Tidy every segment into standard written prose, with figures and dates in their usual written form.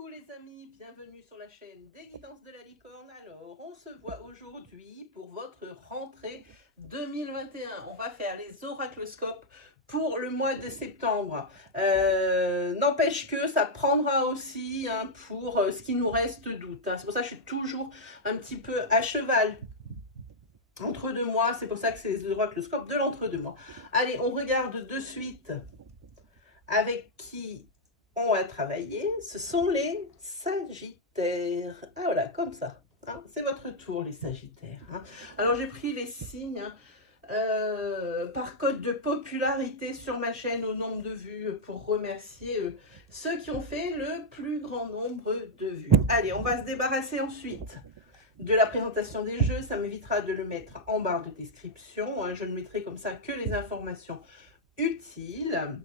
Coucou les amis, bienvenue sur la chaîne des Guidances de la Licorne. Alors, on se voit aujourd'hui pour votre rentrée 2021. On va faire les oracloscopes pour le mois de septembre. N'empêche que ça prendra aussi pour ce qui nous reste d'août. C'est pour ça que je suis toujours un petit peu à cheval entre deux mois. C'est pour ça que c'est les oracloscopes de l'entre-deux-mois. Allez, on regarde de suite avec qui on va travailler. Ce sont les Sagittaires. Ah voilà, comme ça. Hein, c'est votre tour, les Sagittaires. Hein. Alors, j'ai pris les signes par code de popularité sur ma chaîne au nombre de vues pour remercier ceux qui ont fait le plus grand nombre de vues. Allez, on va se débarrasser ensuite de la présentation des jeux. Ça m'évitera de le mettre en barre de description. Hein. Je ne mettrai comme ça que les informations utiles.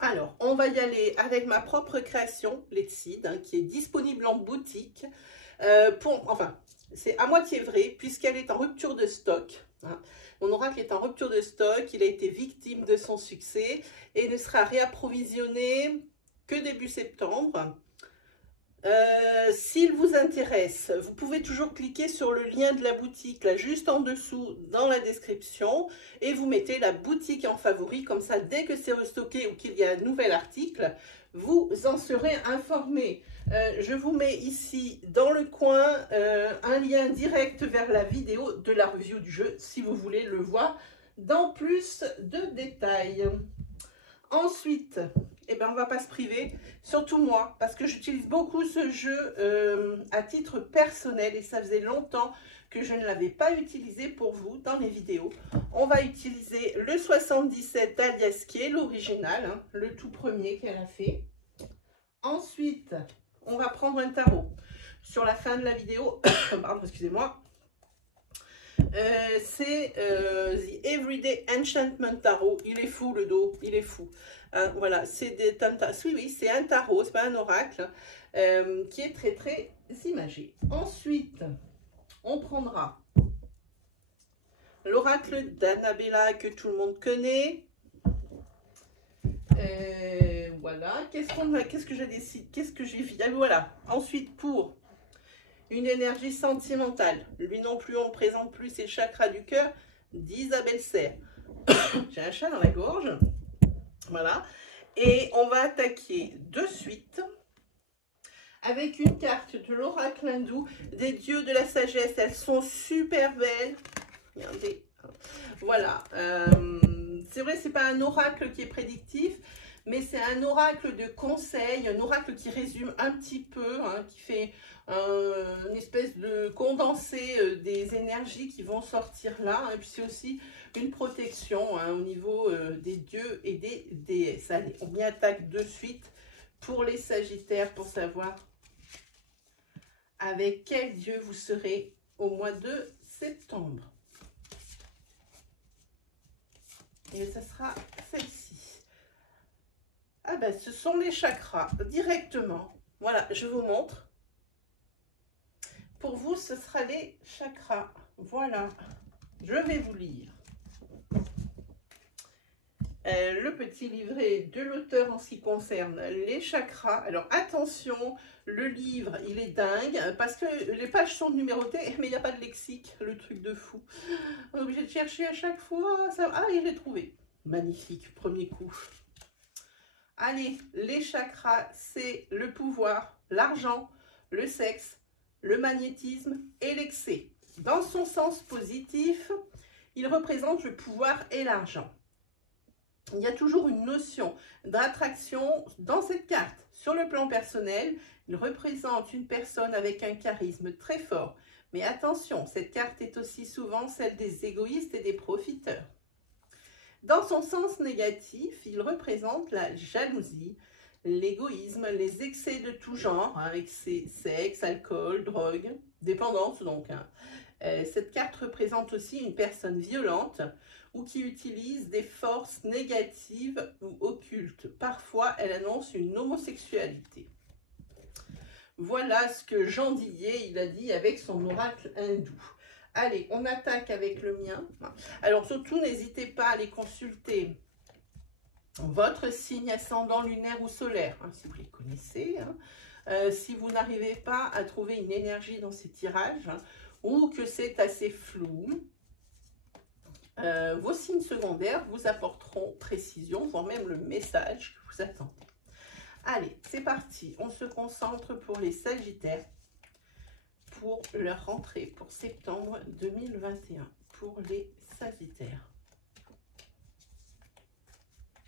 Alors, on va y aller avec ma propre création, Letseed, hein, qui est disponible en boutique. Enfin, c'est à moitié vrai, puisqu'elle est en rupture de stock. Hein. Mon oracle est en rupture de stock, il a été victime de son succès et ne sera réapprovisionné que début septembre. S'il vous intéresse, vous pouvez toujours cliquer sur le lien de la boutique, là juste en dessous dans la description, et vous mettez la boutique en favori, comme ça dès que c'est restocké ou qu'il y a un nouvel article, vous en serez informé. Je vous mets ici dans le coin un lien direct vers la vidéo de la review du jeu, si vous voulez le voir dans plus de détails. Ensuite, eh ben, on ne va pas se priver, surtout moi, parce que j'utilise beaucoup ce jeu à titre personnel et ça faisait longtemps que je ne l'avais pas utilisé pour vous dans les vidéos. On va utiliser le 77 d'Alias, qui est l'original, hein, le tout premier qu'elle a fait. Ensuite, on va prendre un tarot. Sur la fin de la vidéo, pardon, excusez-moi, c'est The Everyday Enchantment Tarot. Il est fou le dos, il est fou. Voilà, c'est un tarot, c'est pas un oracle, qui est très très imagé. Ensuite, on prendra l'oracle d'Annabella que tout le monde connaît. Voilà, qu'est-ce que j'ai décidé, qu'est-ce que j'ai fait? Voilà, ensuite pour une énergie sentimentale. Lui non plus, on ne présente plus ses chakras du cœur d'Isabelle Serre. J'ai un chat dans la gorge. Voilà. Et on va attaquer de suite avec une carte de l'oracle hindou des dieux de la sagesse. Elles sont super belles. Regardez. Voilà. C'est vrai, c'est pas un oracle qui est prédictif, mais c'est un oracle de conseil, un oracle qui résume un petit peu, hein, qui fait une espèce de condensé des énergies qui vont sortir là. Et puis c'est aussi une protection hein, au niveau des dieux et des déesses. Allez, on y attaque de suite pour les Sagittaires pour savoir avec quel dieu vous serez au mois de septembre. Et ça sera celle-ci. Ah ben, ce sont les chakras directement. Voilà, je vous montre. Pour vous, ce sera les chakras. Voilà, je vais vous lire. Le petit livret de l'auteur en ce qui concerne les chakras. Alors attention, le livre, il est dingue parce que les pages sont numérotées, mais il n'y a pas de lexique, le truc de fou. On est obligé de chercher à chaque fois. Ça... Ah, il est trouvé. Magnifique, premier coup. Allez, les chakras, c'est le pouvoir, l'argent, le sexe, le magnétisme et l'excès. Dans son sens positif, il représente le pouvoir et l'argent. Il y a toujours une notion d'attraction dans cette carte. Sur le plan personnel, il représente une personne avec un charisme très fort. Mais attention, cette carte est aussi souvent celle des égoïstes et des profiteurs. Dans son sens négatif, il représente la jalousie, l'égoïsme, les excès de tout genre, hein, excès, sexe, alcool, drogue, dépendance donc. Hein. Cette carte représente aussi une personne violente ou qui utilise des forces négatives ou occultes. Parfois, elle annonce une homosexualité. Voilà ce que Jean Dillier, il a dit avec son oracle hindou. Allez, on attaque avec le mien. Alors surtout, n'hésitez pas à aller consulter votre signe ascendant lunaire ou solaire, hein, si vous les connaissez. Hein. Si vous n'arrivez pas à trouver une énergie dans ces tirages, hein, ou que c'est assez flou, vos signes secondaires vous apporteront précision, voire même le message que vous attendez. Allez, c'est parti. On se concentre pour les Sagittaires, pour leur rentrée pour septembre 2021, pour les Sagittaires.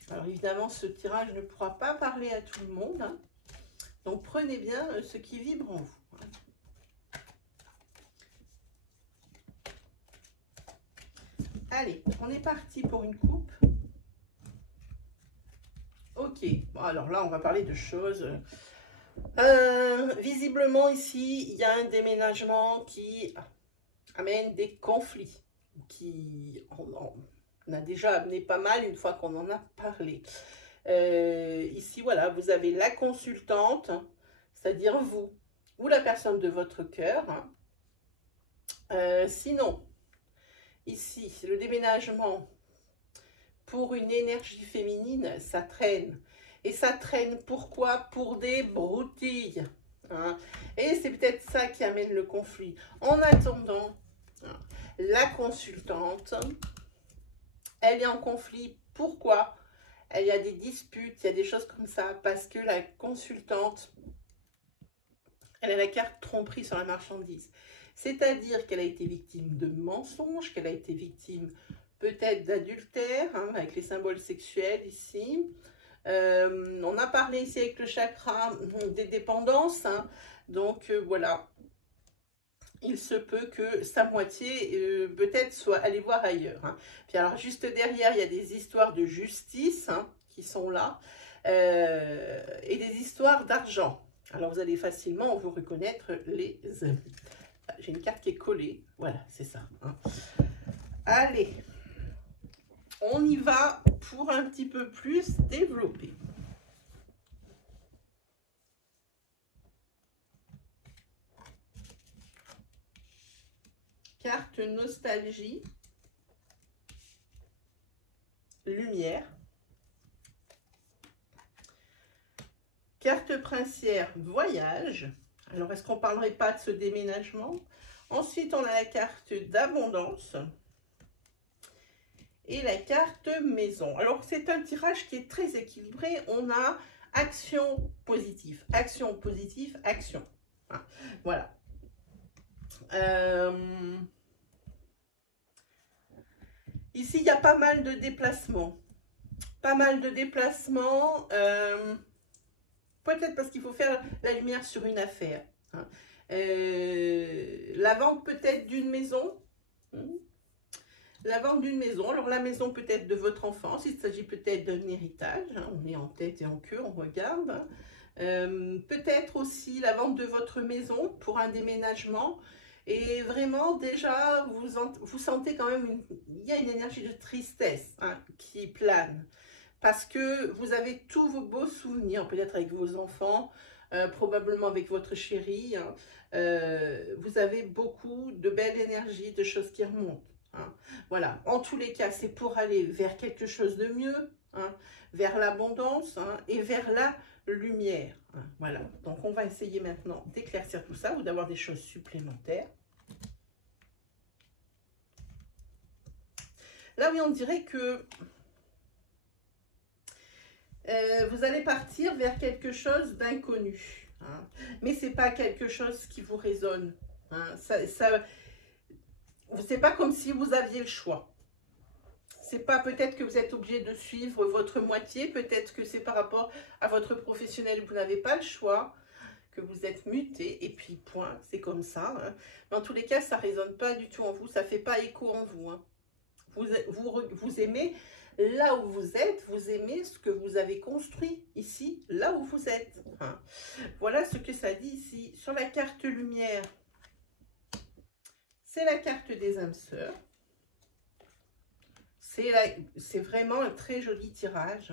Alors évidemment, ce tirage ne pourra pas parler à tout le monde, hein. Donc prenez bien ce qui vibre en vous. Hein. Allez, on est parti pour une coupe. Ok, bon, alors là, on va parler de choses. Visiblement, ici, il y a un déménagement qui amène des conflits, qui on a déjà amené pas mal une fois qu'on en a parlé. Ici, voilà, vous avez la consultante, c'est-à-dire vous, ou la personne de votre cœur. Hein. Sinon, ici, le déménagement pour une énergie féminine, ça traîne. Et ça traîne pourquoi? Pour des broutilles. Hein. Et c'est peut-être ça qui amène le conflit. En attendant, hein, la consultante, elle est en conflit. Pourquoi? Il y a des disputes, il y a des choses comme ça. Parce que la consultante, elle a la carte tromperie sur la marchandise. C'est-à-dire qu'elle a été victime de mensonges, qu'elle a été victime peut-être d'adultère, hein, avec les symboles sexuels ici. On a parlé ici avec le chakra des dépendances. Hein, donc voilà, il se peut que sa moitié peut-être soit allée voir ailleurs. Hein. Puis alors juste derrière, il y a des histoires de justice hein, qui sont là et des histoires d'argent. Alors vous allez facilement vous reconnaître les amis. J'ai une carte qui est collée, voilà, c'est ça. Hein. Allez, on y va pour un petit peu plus développer. Carte nostalgie, lumière. Carte princière, voyage. Alors, est-ce qu'on ne parlerait pas de ce déménagement? Ensuite, on a la carte d'abondance. Et la carte maison. Alors, c'est un tirage qui est très équilibré. On a action positive, action positive, action. Hein, voilà. Ici, il y a pas mal de déplacements. Pas mal de déplacements. Peut-être parce qu'il faut faire la lumière sur une affaire. Hein. La vente peut-être d'une maison. La vente d'une maison. Alors la maison peut-être de votre enfance. Il s'agit peut-être d'un héritage. Hein. On est en tête et en queue, on regarde. Hein. Peut-être aussi la vente de votre maison pour un déménagement. Et vraiment, déjà, vous sentez quand même, il y a une énergie de tristesse hein, qui plane. Parce que vous avez tous vos beaux souvenirs, peut-être avec vos enfants, probablement avec votre chérie. Hein, vous avez beaucoup de belles énergies, de choses qui remontent. Hein. Voilà, en tous les cas, c'est pour aller vers quelque chose de mieux, hein, vers l'abondance hein, et vers la lumière. Hein. Voilà, donc on va essayer maintenant d'éclaircir tout ça ou d'avoir des choses supplémentaires. Là, oui, on dirait que vous allez partir vers quelque chose d'inconnu. Hein. Mais ce n'est pas quelque chose qui vous résonne. Hein. C'est pas comme si vous aviez le choix. C'est pas peut-être que vous êtes obligé de suivre votre moitié. Peut-être que c'est par rapport à votre professionnel. Vous n'avez pas le choix. Que vous êtes muté. Et puis point. C'est comme ça. Hein. Mais en tous les cas, ça ne résonne pas du tout en vous. Ça ne fait pas écho en vous. Hein. Vous aimez là où vous êtes, vous aimez ce que vous avez construit ici, là où vous êtes. Hein. Voilà ce que ça dit ici. Sur la carte lumière, c'est la carte des âmes sœurs. C'est vraiment un très joli tirage.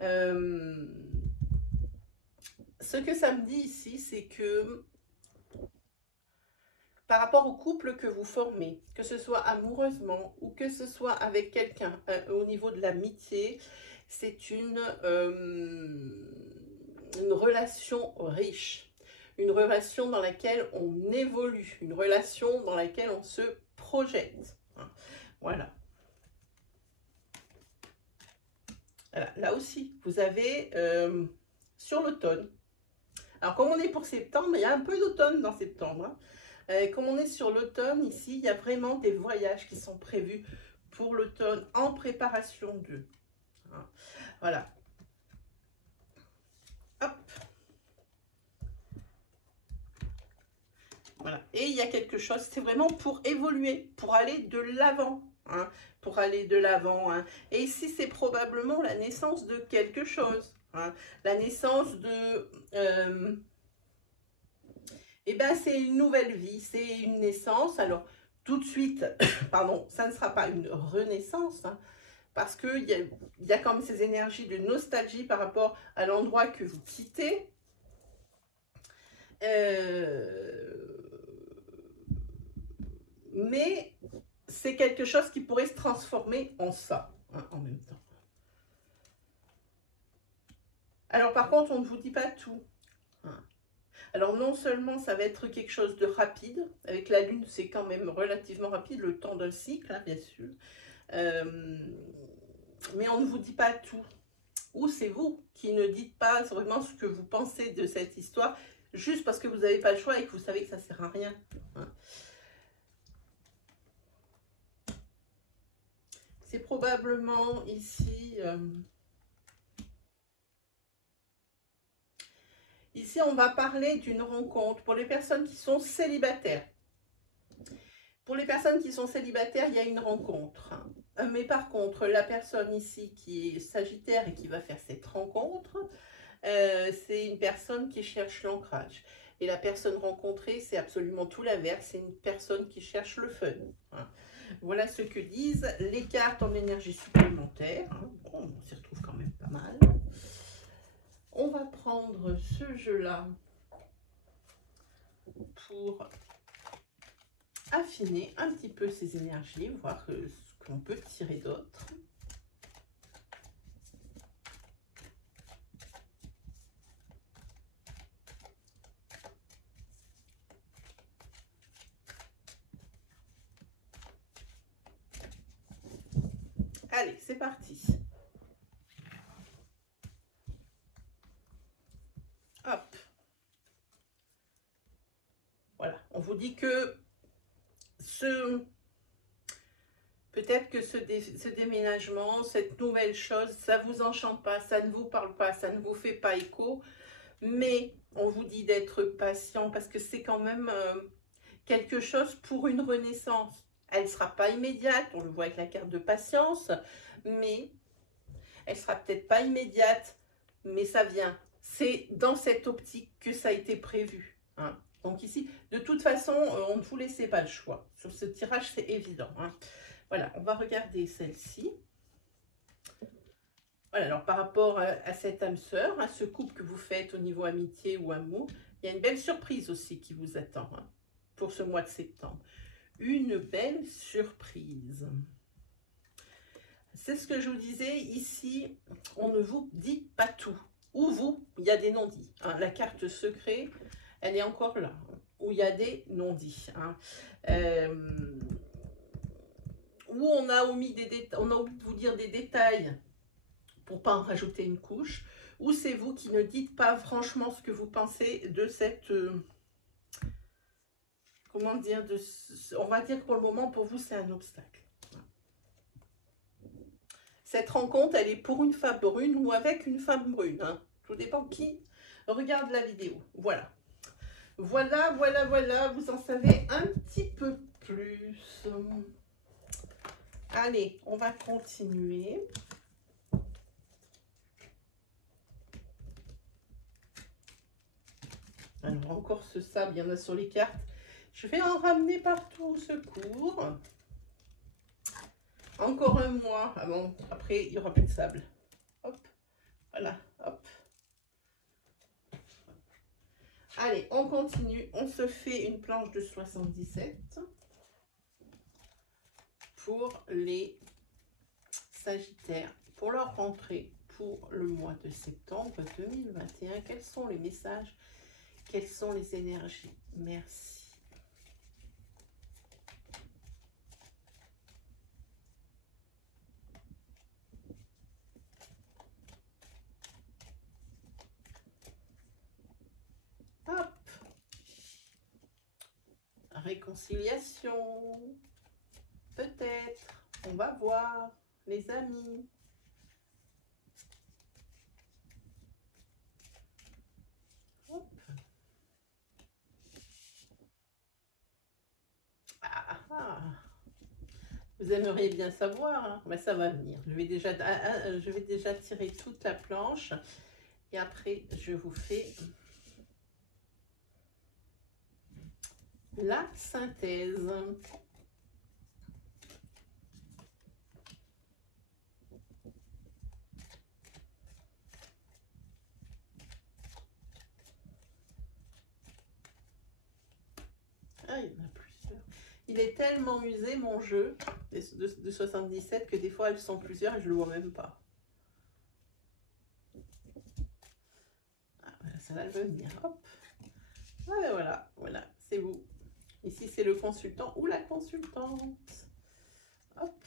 Ce que ça me dit ici, c'est que par rapport au couple que vous formez, que ce soit amoureusement ou que ce soit avec quelqu'un au niveau de l'amitié, c'est une relation riche, une relation dans laquelle on évolue, une relation dans laquelle on se projette. Voilà. Voilà. Là aussi, vous avez sur l'automne. Alors, comme on est pour septembre, il y a un peu d'automne dans septembre. Hein. Comme on est sur l'automne, ici, il y a vraiment des voyages qui sont prévus pour l'automne en préparation d'eux. Hein. Voilà. Hop. Voilà. Et il y a quelque chose, c'est vraiment pour évoluer, pour aller de l'avant. Hein, pour aller de l'avant. Hein. Et ici, c'est probablement la naissance de quelque chose. Hein. La naissance de... eh bien, c'est une nouvelle vie, c'est une naissance. Alors, tout de suite, pardon, ça ne sera pas une renaissance, hein, parce qu'il y a comme ces énergies de nostalgie par rapport à l'endroit que vous quittez. Mais c'est quelque chose qui pourrait se transformer en ça, hein, en même temps. Alors, par contre, on ne vous dit pas tout. Hein. Alors, non seulement ça va être quelque chose de rapide, avec la Lune, c'est quand même relativement rapide, le temps d'un cycle, hein, bien sûr. Mais on ne vous dit pas tout. Ou c'est vous qui ne dites pas vraiment ce que vous pensez de cette histoire, juste parce que vous n'avez pas le choix et que vous savez que ça ne sert à rien. Hein. C'est probablement ici... Ici, on va parler d'une rencontre pour les personnes qui sont célibataires. Pour les personnes qui sont célibataires, il y a une rencontre. Mais par contre, la personne ici qui est Sagittaire et qui va faire cette rencontre, c'est une personne qui cherche l'ancrage. Et la personne rencontrée, c'est absolument tout l'inverse. C'est une personne qui cherche le fun. Hein. Voilà ce que disent les cartes en énergie supplémentaire. Hein. Bon, on s'y retrouve quand même pas mal. On va prendre ce jeu-là pour affiner un petit peu ces énergies, voir ce qu'on peut tirer d'autre. Allez, c'est parti. Hop. Voilà, on vous dit que peut-être que ce déménagement, cette nouvelle chose, ça ne vous enchante pas, ça ne vous parle pas, ça ne vous fait pas écho, mais on vous dit d'être patient parce que c'est quand même quelque chose pour une renaissance. Elle ne sera pas immédiate, on le voit avec la carte de patience, mais elle ne sera peut-être pas immédiate, mais ça vient. C'est dans cette optique que ça a été prévu. Hein. Donc ici, de toute façon, on ne vous laissez pas le choix. Sur ce tirage, c'est évident. Hein. Voilà, on va regarder celle-ci. Voilà, alors par rapport à cette âme sœur, à ce couple que vous faites au niveau amitié ou amour, il y a une belle surprise aussi qui vous attend hein, pour ce mois de septembre. Une belle surprise. C'est ce que je vous disais, ici, on ne vous dit pas tout. Ou vous, il y a des non-dits. Hein. La carte secret, elle est encore là, où il y a des non-dits. Hein. Où on a omis on a oublié de vous dire des détails pour pas en rajouter une couche. Ou c'est vous qui ne dites pas franchement ce que vous pensez de cette... comment dire, on va dire que pour le moment, pour vous, c'est un obstacle. Cette rencontre, elle est pour une femme brune ou avec une femme brune. Hein. Tout dépend qui regarde la vidéo. Voilà. Voilà, voilà, voilà. Vous en savez un petit peu plus. Allez, on va continuer. Alors, encore ce sable, il y en a sur les cartes. Je vais en ramener partout au secours. Encore un mois avant, après il n'y aura plus de sable. Hop, voilà, hop. Allez, on continue. On se fait une planche de 77 pour les Sagittaires, pour leur rentrée pour le mois de septembre 2021. Quels sont les messages? Quelles sont les énergies? Merci. Hop. Réconciliation. Peut-être. On va voir, les amis. Hop. Ah, ah. Vous aimeriez bien savoir, hein? Ben, ça va venir. Je vais déjà tirer toute la planche et après je vous fais la synthèse. Ah, il y en a plusieurs. Il est tellement usé, mon jeu de 77, que des fois, elles sont plusieurs et je ne le vois même pas. Ah, voilà, celle-là, elle veut venir. Hop. Ah, ben voilà, voilà, c'est vous. Ici, c'est le consultant ou la consultante. Hop.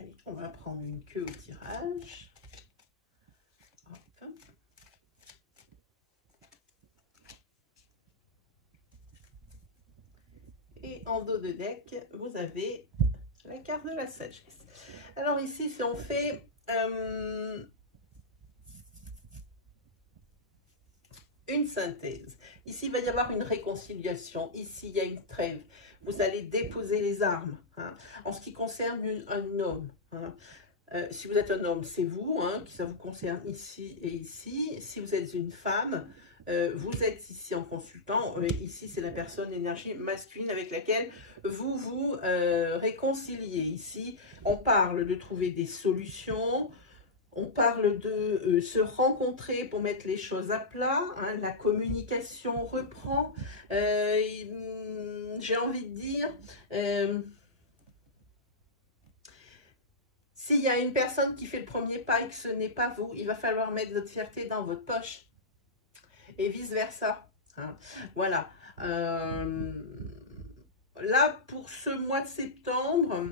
Allez, on va prendre une queue au tirage. Hop. Et en dos de deck, vous avez la carte de la sagesse. Alors ici, si on fait une synthèse, ici il va y avoir une réconciliation, ici il y a une trêve, vous allez déposer les armes, hein. En ce qui concerne un homme, hein. Si vous êtes un homme, c'est vous, hein, ça vous concerne ici et ici. Si vous êtes une femme, vous êtes ici en consultant. Ici, c'est la personne énergie masculine avec laquelle vous vous réconciliez. Ici, on parle de trouver des solutions. On parle de se rencontrer pour mettre les choses à plat. Hein, la communication reprend. J'ai envie de dire... s'il y a une personne qui fait le premier pas et que ce n'est pas vous, il va falloir mettre votre fierté dans votre poche. Et vice-versa. Hein. Voilà. Là, pour ce mois de septembre,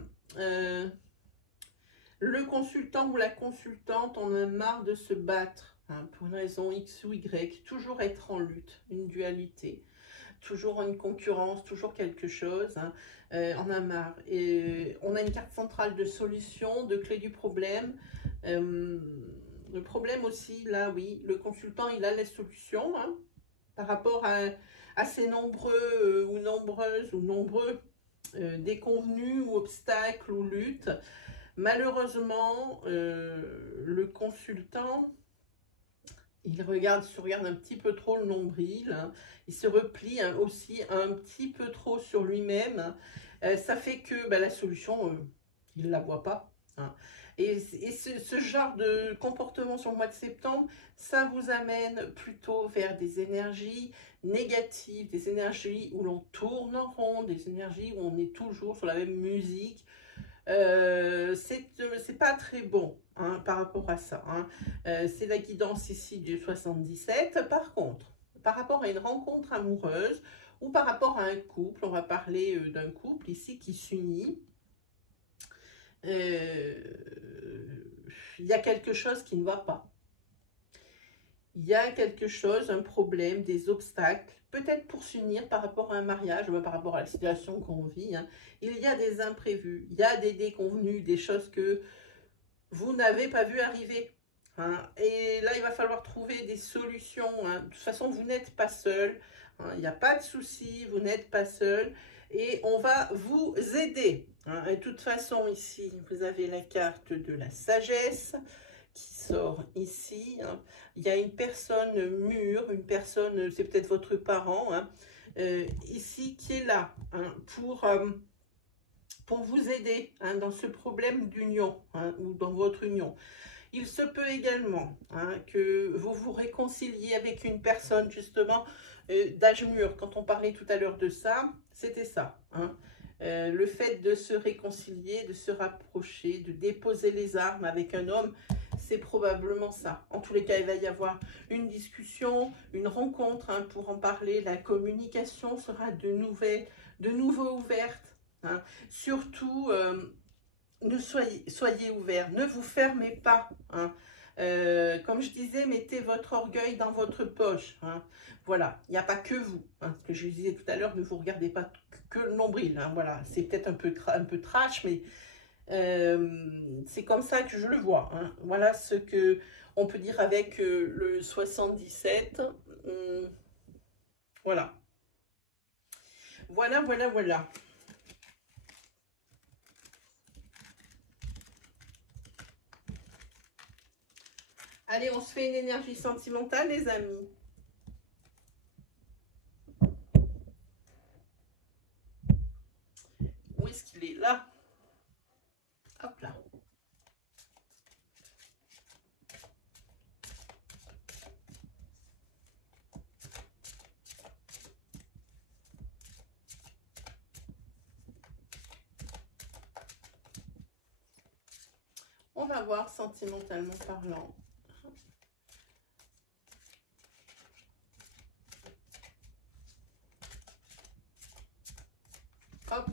le consultant ou la consultante en a marre de se battre, hein, pour une raison X ou Y. Toujours être en lutte, une dualité. Toujours une concurrence, toujours quelque chose, hein. On a marre. Et on a une carte centrale de solution, de clé du problème. Le problème aussi, là, oui, le consultant, il a les solutions, hein, par rapport à ces nombreux ou nombreuses ou nombreux déconvenus ou obstacles ou luttes. Malheureusement, le consultant... il se regarde un petit peu trop le nombril, hein. Il se replie, hein, aussi un petit peu trop sur lui-même. Ça fait que la solution, il ne la voit pas, hein. Et ce genre de comportement sur le mois de septembre, ça vous amène plutôt vers des énergies négatives, des énergies où l'on tourne en rond, des énergies où on est toujours sur la même musique. C'est pas très bon, hein, par rapport à ça, hein. C'est la guidance ici du 77. Par contre, par rapport à une rencontre amoureuse ou par rapport à un couple, on va parler d'un couple ici qui s'unit, il y a quelque chose qui ne va pas. Il y a quelque chose, un problème, des obstacles, peut-être pour s'unir par rapport à un mariage ou par rapport à la situation qu'on vit, hein. Il y a des imprévus, il y a des déconvenus, des choses que vous n'avez pas vu arriver, hein. Et là, il va falloir trouver des solutions, hein. De toute façon, vous n'êtes pas seul, hein. Il n'y a pas de souci, vous n'êtes pas seul et on va vous aider. Hein. Et de toute façon, ici, vous avez la carte de la sagesse qui sort ici. Hein. Il y a une personne mûre, une personne, c'est peut-être votre parent, hein, ici, qui est là hein, pour vous aider hein, dans ce problème d'union hein, ou dans votre union. Il se peut également hein, que vous vous réconciliez avec une personne justement d'âge mûr. Quand on parlait tout à l'heure de ça, c'était ça. Hein. Le fait de se réconcilier, de se rapprocher, de déposer les armes avec un homme, c'est probablement ça. En tous les cas, il va y avoir une discussion, une rencontre hein, pour en parler. La communication sera de nouveau ouverte. Hein. Surtout, soyez ouverts, ne vous fermez pas. Hein. Comme je disais, mettez votre orgueil dans votre poche. Hein. Voilà, il n'y a pas que vous. Hein. Ce que je disais tout à l'heure, ne vous regardez pas que le nombril. Hein. Voilà, c'est peut-être un peu trash, mais c'est comme ça que je le vois. Hein. Voilà ce que on peut dire avec le 77. Voilà. Voilà. Allez, on se fait une énergie sentimentale, les amis. Où est-ce qu'il est? Là. Hop là. On va voir sentimentalement parlant. Hop.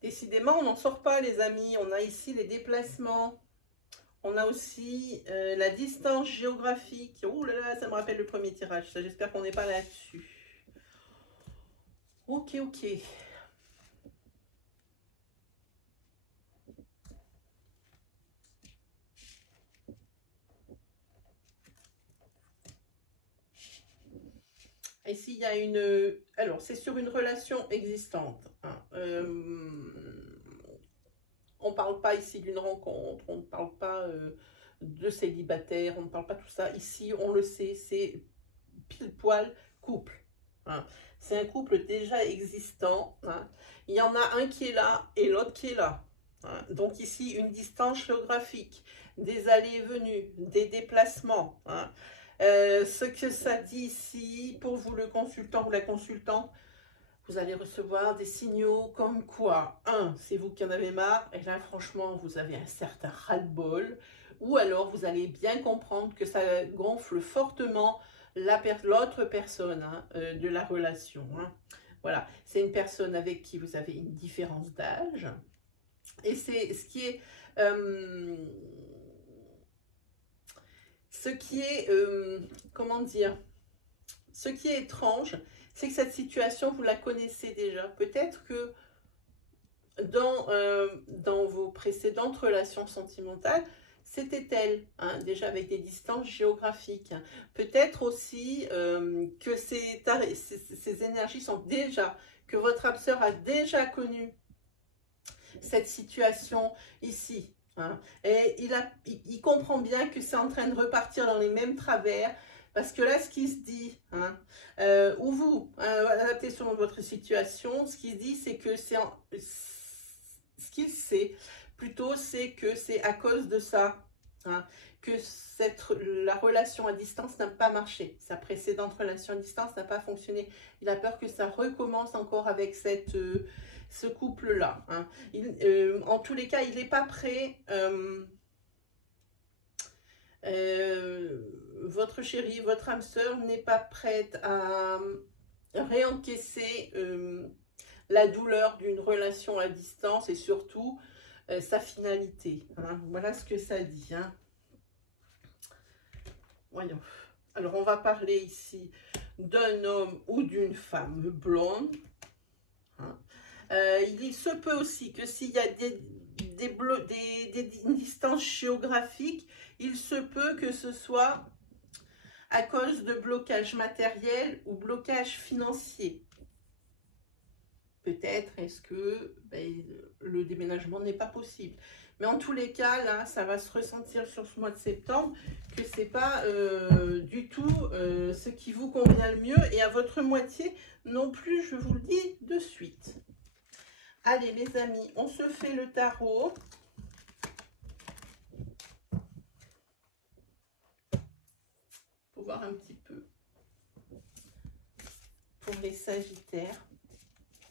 Décidément, on n'en sort pas, les amis. On a ici les déplacements. On a aussi la distance géographique. Ouh là là, ça me rappelle le premier tirage. Ça, j'espère qu'on n'est pas là-dessus. Ok. Ici, il y a une... Alors, c'est sur une relation existante. Hein. On ne parle pas ici d'une rencontre, on ne parle pas de célibataire, on ne parle pas tout ça. Ici, on le sait, c'est pile poil couple. Hein. C'est un couple déjà existant. Hein. Il y en a un qui est là et l'autre qui est là. Hein. Donc ici, une distance géographique, des allées et venues, des déplacements. Hein. Ce que ça dit ici, pour vous le consultant ou la consultante, vous allez recevoir des signaux comme quoi, c'est vous qui en avez marre, et là franchement vous avez un certain ras-le-bol, ou alors vous allez bien comprendre que ça gonfle fortement l'autre personne hein, de la relation. Hein. Voilà, c'est une personne avec qui vous avez une différence d'âge, et c'est ce qui est... comment dire, ce qui est étrange, c'est que cette situation, vous la connaissez déjà. Peut-être que dans vos précédentes relations sentimentales, c'était elle, hein, déjà avec des distances géographiques. Peut-être aussi que ces énergies sont déjà, que votre âme sœur a déjà connu cette situation ici. Hein, et il comprend bien que c'est en train de repartir dans les mêmes travers. Parce que là, ce qui se dit, hein, ou vous, adaptez selon votre situation, ce qui se dit, c'est que ce qu'il sait, plutôt, c'est que c'est à cause de ça, hein, que la relation à distance n'a pas marché. Sa précédente relation à distance n'a pas fonctionné. Il a peur que ça recommence encore avec ce couple-là. Hein. En tous les cas, il n'est pas prêt... votre chérie, votre âme sœur n'est pas prête à réencaisser la douleur d'une relation à distance et surtout sa finalité. Hein. Voilà ce que ça dit. Hein. Voyons. Alors, on va parler ici d'un homme ou d'une femme blonde. Hein. Il se peut aussi que s'il y a une distance géographique, il se peut que ce soit à cause de blocage matériel ou blocage financier. Peut-être est-ce que le déménagement n'est pas possible. Mais en tous les cas, là, ça va se ressentir sur ce mois de septembre que ce n'est pas du tout ce qui vous convient le mieux. Et à votre moitié non plus, je vous le dis de suite. Allez les amis, on se fait le tarot. Pour voir un petit peu. Pour les Sagittaires.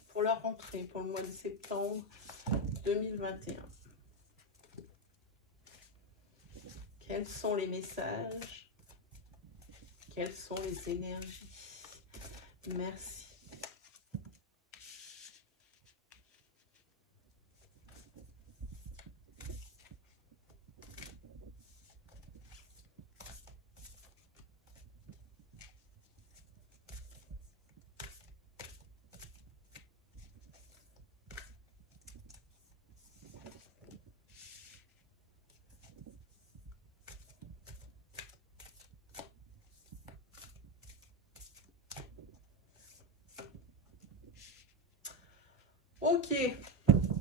Pour leur rentrée, pour le mois de septembre 2021. Quels sont les messages? Quelles sont les énergies? Merci. Ok,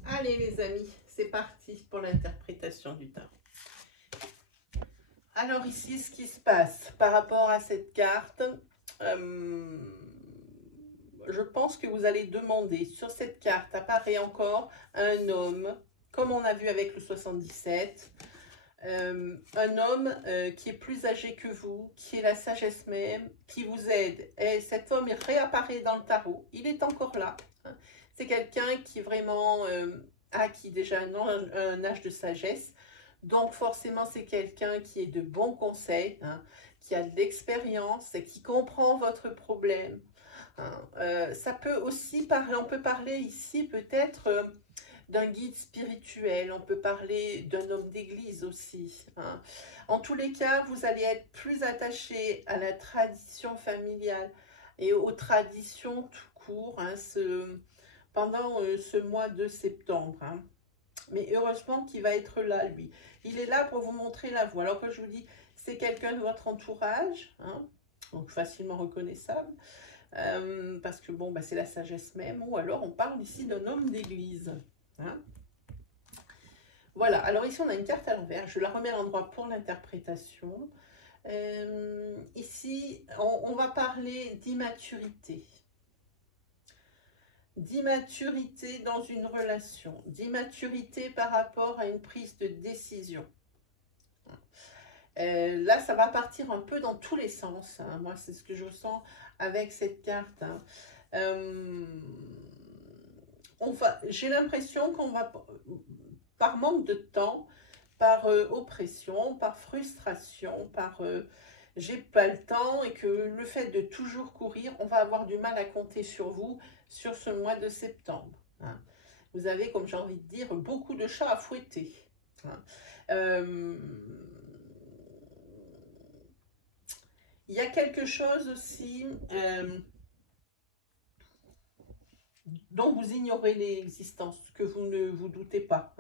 allez les amis, c'est parti pour l'interprétation du tarot. Alors ici, ce qui se passe par rapport à cette carte, je pense que vous allez demander, sur cette carte apparaît encore un homme, comme on a vu avec le 77, un homme qui est plus âgé que vous, qui est la sagesse même, qui vous aide. Et cet homme, il réapparaît dans le tarot, il est encore là. C'est quelqu'un qui vraiment a acquis déjà un âge de sagesse. Donc forcément, c'est quelqu'un qui est de bons conseils, qui a de l'expérience et qui comprend votre problème. Ça peut aussi parler, on peut parler ici peut-être d'un guide spirituel, on peut parler d'un homme d'église aussi. En tous les cas, vous allez être plus attaché à la tradition familiale et aux traditions tout court, pendant ce mois de septembre. Mais heureusement qu'il va être là, lui. Il est là pour vous montrer la voie. Alors que je vous dis, c'est quelqu'un de votre entourage, donc facilement reconnaissable, parce que bon, c'est la sagesse même, ou alors on parle ici d'un homme d'église. Voilà, alors ici on a une carte à l'envers, je la remets à l'endroit pour l'interprétation. Ici, on va parler d'immaturité. D'immaturité dans une relation, d'immaturité par rapport à une prise de décision. Là, ça va partir un peu dans tous les sens. Moi, c'est ce que je sens avec cette carte. J'ai l'impression qu'on va, par manque de temps, par oppression, par frustration, par j'ai pas le temps, et que le fait de toujours courir, on va avoir du mal à compter sur vous sur ce mois de septembre. Vous avez, comme j'ai envie de dire, beaucoup de chats à fouetter. Il y a quelque chose aussi dont vous ignorez l'existence, que vous ne vous doutez pas,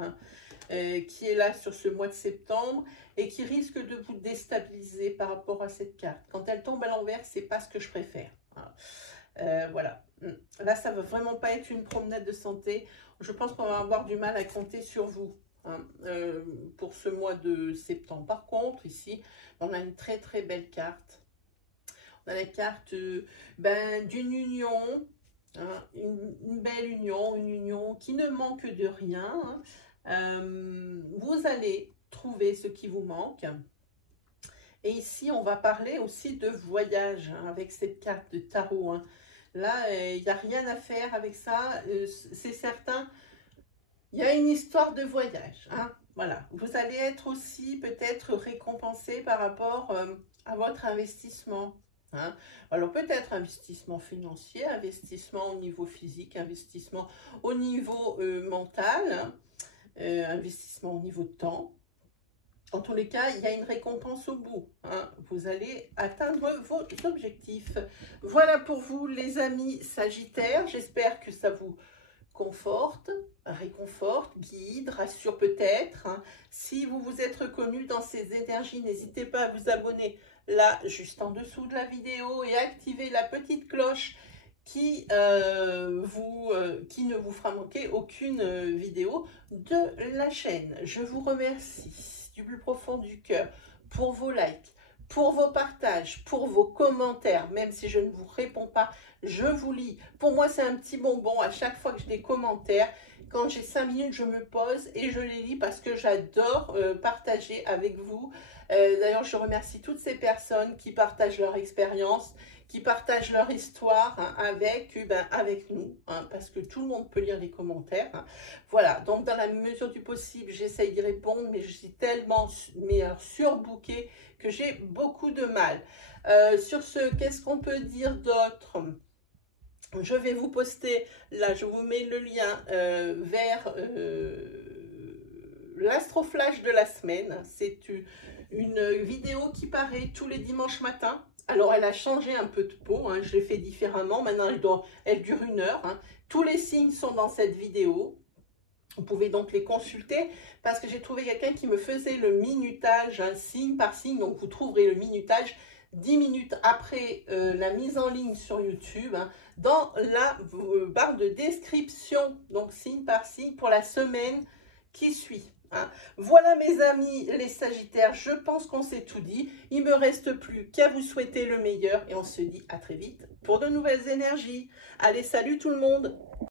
qui est là sur ce mois de septembre et qui risque de vous déstabiliser par rapport à cette carte. Quand elle tombe à l'envers, c'est pas ce que je préfère. Voilà. Là, ça ne va vraiment pas être une promenade de santé. Je pense qu'on va avoir du mal à compter sur vous pour ce mois de septembre. Par contre, ici, on a une très très belle carte. On a la carte d'une union, une belle union, une union qui ne manque de rien. Vous allez trouver ce qui vous manque. Et ici, on va parler aussi de voyage avec cette carte de tarot. Là, il n'y a rien à faire avec ça, c'est certain. Il y a une histoire de voyage. Voilà, vous allez être aussi peut-être récompensé par rapport à votre investissement. Alors peut-être investissement financier, investissement au niveau physique, investissement au niveau mental, investissement au niveau de temps. En tous les cas, il y a une récompense au bout. Vous allez atteindre vos objectifs. Voilà pour vous les amis Sagittaires. J'espère que ça vous conforte, réconforte, guide, rassure peut-être. Hein. Si vous vous êtes reconnu dans ces énergies, n'hésitez pas à vous abonner là, juste en dessous de la vidéo et activer la petite cloche qui ne vous fera manquer aucune vidéo de la chaîne. Je vous remercie du plus profond du cœur pour vos likes, pour vos partages, pour vos commentaires, même si je ne vous réponds pas, je vous lis. Pour moi, c'est un petit bonbon à chaque fois que j'ai des commentaires. Quand j'ai 5 minutes, je me pose et je les lis parce que j'adore partager avec vous. D'ailleurs, je remercie toutes ces personnes qui partagent leur expérience, qui partagent leur histoire hein, avec nous, hein, parce que tout le monde peut lire les commentaires. Hein. Voilà, donc dans la mesure du possible, j'essaye d'y répondre, mais je suis tellement surbookée que j'ai beaucoup de mal. Sur ce, qu'est-ce qu'on peut dire d'autre ? Je vais vous poster, là je vous mets le lien vers l'astroflash de la semaine. C'est une vidéo qui paraît tous les dimanches matins. Alors elle a changé un peu de peau, hein, je l'ai fait différemment. Maintenant elle dure 1 heure. Hein. Tous les signes sont dans cette vidéo. Vous pouvez donc les consulter parce que j'ai trouvé quelqu'un qui me faisait le minutage, hein, signe par signe. Donc vous trouverez le minutage 10 minutes après la mise en ligne sur YouTube, hein, dans la barre de description, donc signe par signe pour la semaine qui suit. Hein. Voilà mes amis les Sagittaires, je pense qu'on s'est tout dit. Il ne me reste plus qu'à vous souhaiter le meilleur et on se dit à très vite pour de nouvelles énergies. Allez, salut tout le monde!